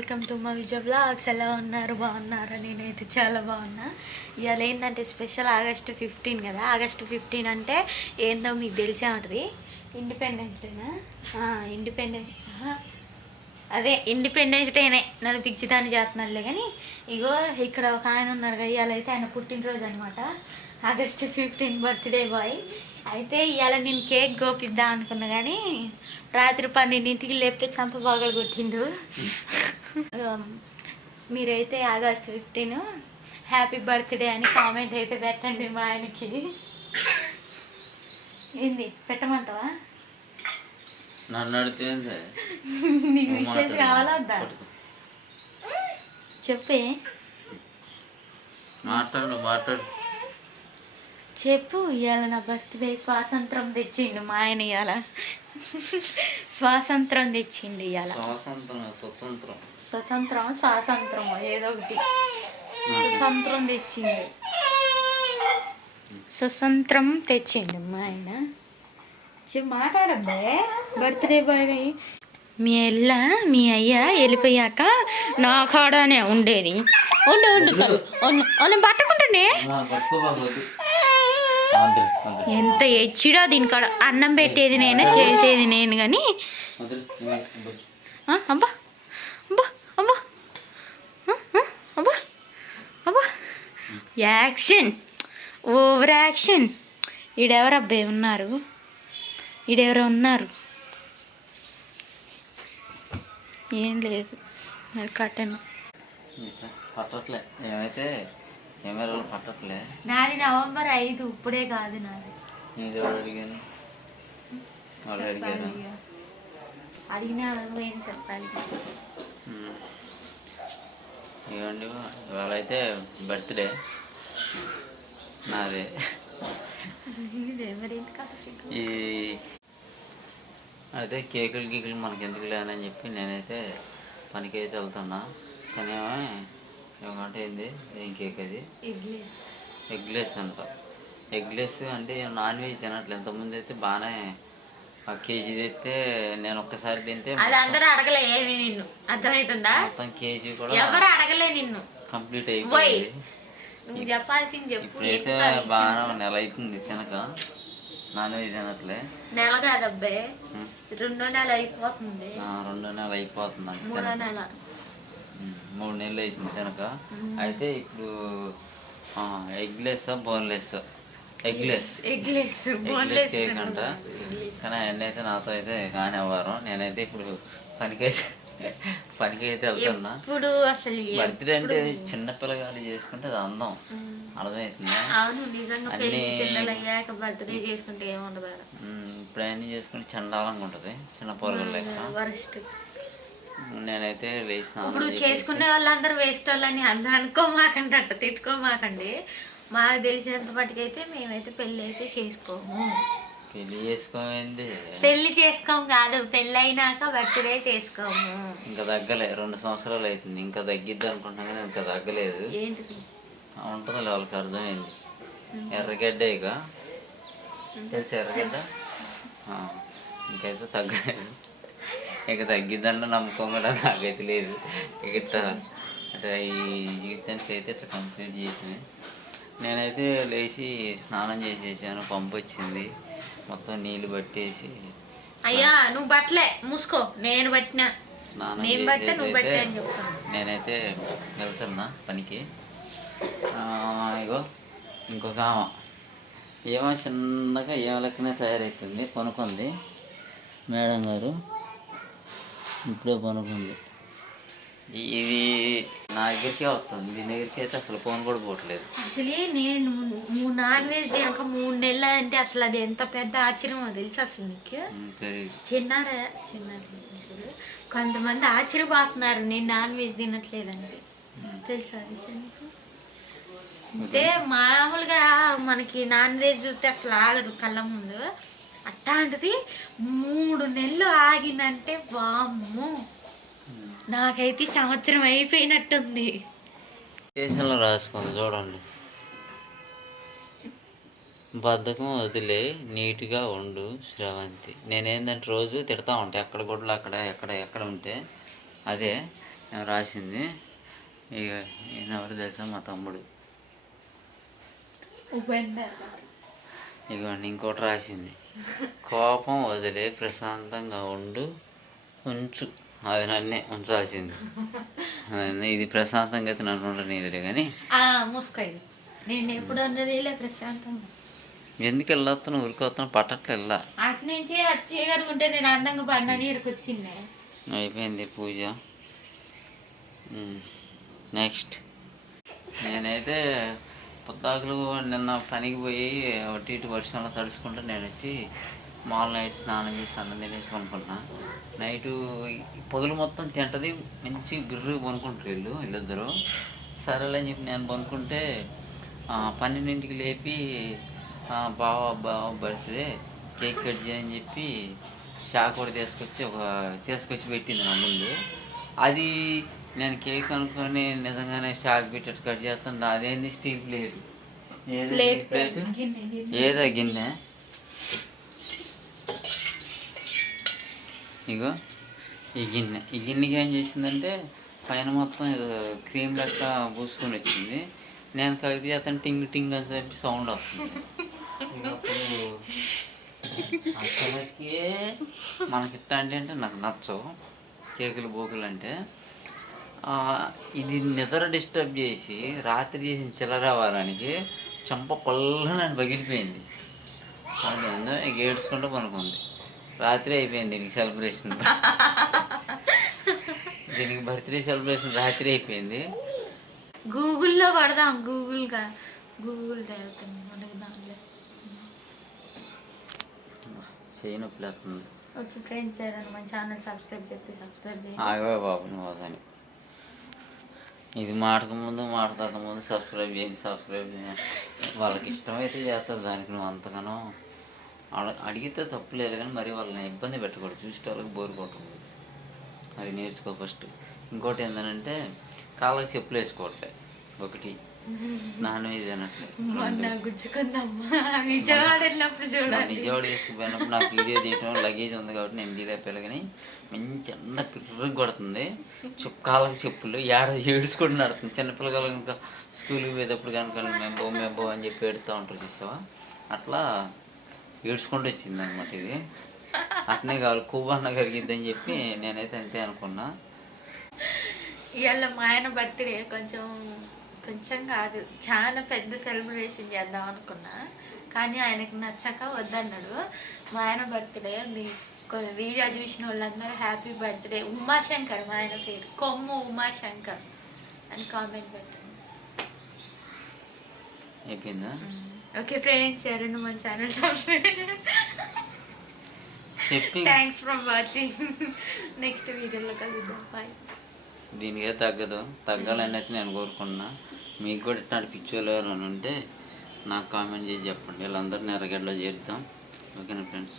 Welcome to my Vijay vlogs. ఎలా ఉన్నారు? బాగున్నారా? నేనైతే చాలా బాగున్నా. ఇవాళ ఏంటంటే స్పెషల్ ఆగస్టు 15 కదా. ఆగస్టు 15 అంటే ఏందో మీకు తెలిసే ఉంటుంది. ఇండిపెండెన్స్ డేనా? ఇండిపెండెన్స్ డేనే. నన్ను పిచ్చిదాన్ని చేస్తున్నాడులే కానీ ఇగో ఇక్కడ ఒక ఆయన ఉన్నాడు కదా. ఇవాళ అయితే ఆయన పుట్టినరోజు అనమాట. August 15 birthday boy. అయితే ఇవాళ నేను కేక్ గోపిద్దాం అనుకున్నా కానీ రాత్రి 12ంటికి లేపితే చంప బాగలు కొట్టిండు. మీరైతే ఆగస్టు 15 హ్యాపీ బర్త్డే అని కామెంట్ అయితే పెట్టండి మా ఆయనకి. ఏంది పెట్టమంటావా? నన్ను అడిగితే నీకు విషెస్ కావాలా వద్దా? చెప్పే. మాట్లాడు చెప్పు. ఇవాళ నా బర్త్డే. స్వాతంత్రం తెచ్చిండు మా ఆయన. ఇవాళ స్వాతంత్రం తెచ్చిండు. ఇవాళ స్వాతంత్రం ఏదో ఒకటి స్వతంత్రం తెచ్చిండు. స్వతంత్రం తెచ్చిండు మా ఆయన. మాట్లాడబ్బే. Birthday boy. మీ అయ్య వెళ్ళిపోయాక నా కాడనే ఉండేది. నేను పట్టుకుంటానే. ఎంత ఎచ్చిడో దీని కాడ. అన్నం పెట్టేది నేనే, చేసేది నేను. కానీ అబ్బా అబ్బా అబ్బా అబ్బా అబ్బా యాక్షన్, ఓవర్ యాక్షన్. ఈడెవరబ్బే ఉన్నారు? ఈడెవరో ఉన్నారు. ఏం లేదు మరి కట్టను పట్టట్లే. ఏమైతే కెమెరాలు పట్టట్లే. నాది November 5. ఇప్పుడే కాదు నాది. అడిగాను అడిగినా ఏం చెప్పాలి. ఇవ్వండి. ఇవాళ అయితే బర్త్డే నాదే. ఈ అయితే కేకులు మనకి ఎందుకు లేనని చెప్పి నేనైతే పనికి అయితే వెళ్తున్నా. కానీ ఏమంటే ఏంది, ఏం కేక్ అది? ఎగ్లెస్ అంట. ఎగ్లెస్ అంటే నాన్ వెజ్ తినట్లేదు. ఇంతకుముందు అయితే బాగానే కేజీ తెస్తే నేను ఒక్కసారి తింటే అందరూ అడగలే నిన్ను. అర్థమవుతుందా? మొత్తం కేజీ కూడా ఎవరు అడగలే నిన్ను. కంప్లీట్ అయిపోయింది. చెప్పాల్సింది చెప్పు. ఇప్పుడైతే బాగా నెల అవుతుంది తినక. నాన్ వెజ్ తినట్లే. నెల కాదబ్బే, 2 నెలలు అయిపోతుంది. 2 నెలలు అయిపోతుంది. 3వ నెల. 3 నెలలు అవుతుంది తినక. అయితే ఇప్పుడు ఎగ్లెస్ బోన్లెస్ ఎగ్లెస్ కేక్ అంట. కానీ అవన్నీ అయితే నాతో అయితే కానివ్వరు. నేనైతే ఇప్పుడు పనికి అయితే వెళ్తున్నా. ఇప్పుడు అసలు బర్త్డే అంటే చిన్నపిల్లగాలు చేసుకుంటే అది అందం. అర్థమవుతుందా? అవును, నిజంగా పిల్లలు అయ్యాక బర్త్డే చేసుకుంటే ఏముండదు. ఇప్పుడు అన్నీ చేసుకుంటే చండాలంగా ఉంటుంది. చిన్న పొరగలు లెక్క. నేనైతే వేసిన ఇప్పుడు చేసుకునే వాళ్ళందరూ వేస్ట్ వాళ్ళని అందరూ అనుకోమాకండి, అట్ట తిట్టుకోమాకండి. మాకు తెలిసినంత మటుకైతే మేమైతే పెళ్ళి అయితే చేసుకోము. పెళ్లి చేసుకోము కాదు, పెళ్ళి అయినాక బర్త్డే చేసుకోము. ఇంకా తగ్గలే. 2 సంవత్సరాలు అవుతుంది. ఇంకా తగ్గిద్ది అనుకుంటున్నా కానీ ఇంకా తగ్గలేదు. ఏంటిది ఉంటుంది వాళ్ళకి అర్థమైంది. ఎర్రగడ్డ ఇక తెలిసి ఎర్రగడ్డ ఇంకైతే తగ్గలేదు. ఇక తగ్గిద్దంటే నమ్మకం కూడా నాకైతే లేదు. ఇట్లా అంటే ఈ జీవితానికి అయితే ఇట్లా కంప్లీట్ చేసిన. నేనైతే లేచి స్నానం చేసేసాను. పంపు వచ్చింది, మొత్తం నీళ్ళు పట్టేసి. అయ్యా నువ్వు బట్టలే మూసుకో. నేను బట్టినా. నేనైతే వెళ్తున్నా పనికి. ఇగో ఇంకొక ఏమో చిన్నగా ఏమో లెక్కనే తయారవుతుంది. పనుకుంది మేడం గారు. ఇప్పుడే పనుకుంది. ఇది నా దగ్గరికే వస్తుంది. దీని దగ్గరికి అయితే అసలు ఫోన్ కూడా పోవట్లేదు. అసలు నేను నాన్ వెజ్ తినక 3 నెలలు అంటే అసలు అది ఎంత పెద్ద ఆశ్చర్యమో తెలుసు. అసలు నీకు చిన్నారా కొంతమంది ఆశ్చర్యపోతున్నారు నేను నాన్ వెజ్ తినట్లేదండి. తెలుసా నీకు? అంటే మామూలుగా మనకి నాన్ వెజ్ చూస్తే అసలు ఆగదు కళ్ళ ముందు. అట్లాంటిది 3 నెలలు ఆగిందంటే వామ్మో, నాకైతే సంవత్సరం అయిపోయినట్టుంది. స్టేషన్లో రాసుకుంది చూడండి. బద్ధకం వదిలే నీట్గా ఉండు శ్రవంతి. నేనేంటంటే రోజు తిడతా ఉంటాను. ఎక్కడ గుడ్లు అక్కడ ఎక్కడ ఉంటే అదే రాసింది. ఇక ఈయన ఎవరు తెలుసా, మా తమ్ముడు. ఇగోండి ఇంకోటి రాసింది, కోపం వదిలే ప్రశాంతంగా ఉంచు. అది నన్నే ఉంచాల్సింది. ఇది ప్రశాంతంగా అయితే నన్ను ఉండనిదిలే కానీ మూసుకోండి. నేను ఎప్పుడు ఉండేదిలే ప్రశాంతంగా. ఎందుకు వెళ్ళొస్తాను, ఊరికొస్తాను, పట్టట్లు వెళ్ళా. అటు నుంచి అటు చేయగలుగుంటే నేను అందంగా పడినని ఇక్కడికి వచ్చింది. అయిపోయింది పూజ. నెక్స్ట్ నేనైతే పొద్దాకులు నిన్న పనికి పోయి అటు ఇటు వర్షంలో తడుచుకుంటే నేను వచ్చి మాల్ నైట్ స్నానం చేసి అన్నం తినేసి పనుకున్నా. నైటు పగులు మొత్తం తింటది, మంచి బిర్రు పనుకుంటారు వీళ్ళిద్దరు. సరేలే అని చెప్పి నేను పనుకుంటే 12ంటికి లేపి బావ బర్త్డే కేక్ కట్ చేయని చెప్పి షాక్ కూడా తీసుకొచ్చి పెట్టింది నా ముందు. అది నేను కేక్ అనుకొని నిజంగానే షాక్ పెట్టేట్టు కట్ చేస్తాను. అదేంది స్టీల్ ప్లేట్, ప్లేట్ ఏదో గిన్నె. ఇగో ఈ గిన్నెకి ఏం చేసిందంటే పైన మొత్తం ఏదో క్రీమ్ లెక్క పూసుకొని వచ్చింది. నేను కలిపి చేస్తాను టింగ్ టింగ్ అని చెప్పి సౌండ్ వస్తుంది. అసలుకే మనకి ఇట్లాంటి అంటే నాకు నచ్చవు, కేకులు బోకులు అంటే. ఇది నిద్ర డిస్టర్బ్ చేసి రాత్రి చేసిన చిల్లరవారానికి చంప పళ్ళు నన్ను పగిలిపోయింది. అందులో ఇక ఏడ్చుకుంటూ పనుకుంది. రాత్రి అయిపోయింది దీనికి సెలబ్రేషన్. దీనికి బర్త్డే సెలబ్రేషన్ రాత్రి అయిపోయింది. గూగుల్లో కొడదాం, గూగుల్ చేయి నొప్పి లేస్తుంది. ఓకే ఫ్రెండ్స్, ఎవరైనా మన ఛానల్ సబ్స్క్రైబ్ చేయండి. ఆగో బాబు నువ్వు అదని ఇది మాటకు ముందు సబ్స్క్రైబ్ చేయండి. వాళ్ళకి ఇష్టమైతే చేస్తారు, దానికి నువ్వు అంతగానో అడిగితే తప్పులేదు కానీ మరి వాళ్ళని ఇబ్బంది పెట్టకూడదు, చూసే వాళ్ళకి బోరు కొట్టకూడదు. అది నేర్చుకో ఫస్ట్. ఇంకోటి ఏంటంటే కాళ్ళకి చెప్పులు వేసుకోవట్లే, ఒకటి నాన్ వెజ్ అనట్లేదు. విజయవాడ తీసుకుపోయినప్పుడు నాకు వీడియో తీయటం లగేజ్ ఉంది కాబట్టి నేను తీలేపాను కానీ మంచి అన్న పిల్లకి కొడుతుంది. కాళ్ళకి చెప్పులు ఏడుచుకుంటూ నడుతుంది. చిన్నపిల్లలు ఇంకా స్కూల్కి పోయేటప్పుడు కనుక మేము అని చెప్పి ఏడుతూ ఉంటారు చూసావా, అట్లా ఏడ్చుకుంటూ వచ్చింది అనమాట. ఇది అట్నే కావాలి కొవ్వన్న కరిగిద్దని చెప్పి నేనైతే అంతే అనుకున్నా. ఇవాళ మా ఆయన బర్త్డే కొంచెం కాదు చాలా పెద్ద సెలబ్రేషన్ చేద్దాం అనుకున్నా, కానీ ఆయనకు నచ్చక వద్దన్నాడు. మా ఆయన బర్త్డే వీడియో చూసిన వాళ్ళందరూ హ్యాపీ బర్త్డే ఉమాశంకర్, మా ఆయన పేరు కొమ్ము ఉమాశంకర్ అని కామెంట్ పెట్టండి. అయిపోయిందా? ఓకే ఫ్రెండ్స్, ఎవరైనా మన ఛానల్ సబ్స్క్రైబ్ చెప్పి థ్యాంక్స్ ఫర్ వాచింగ్. నెక్స్ట్ వీడియోలో కలుద్దాం. బాయ్. దీనికే తగ్గాలని అయితే నేను కోరుకున్నా. మీకు కూడా ఇట్లాంటి పిక్చర్లు ఎవరైనా ఉంటే నాకు కామెంట్ చేసి చెప్పండి. వీళ్ళందరినీ ఎర్రగడ్డలో చేరుద్దాం. ఓకేనా ఫ్రెండ్స్?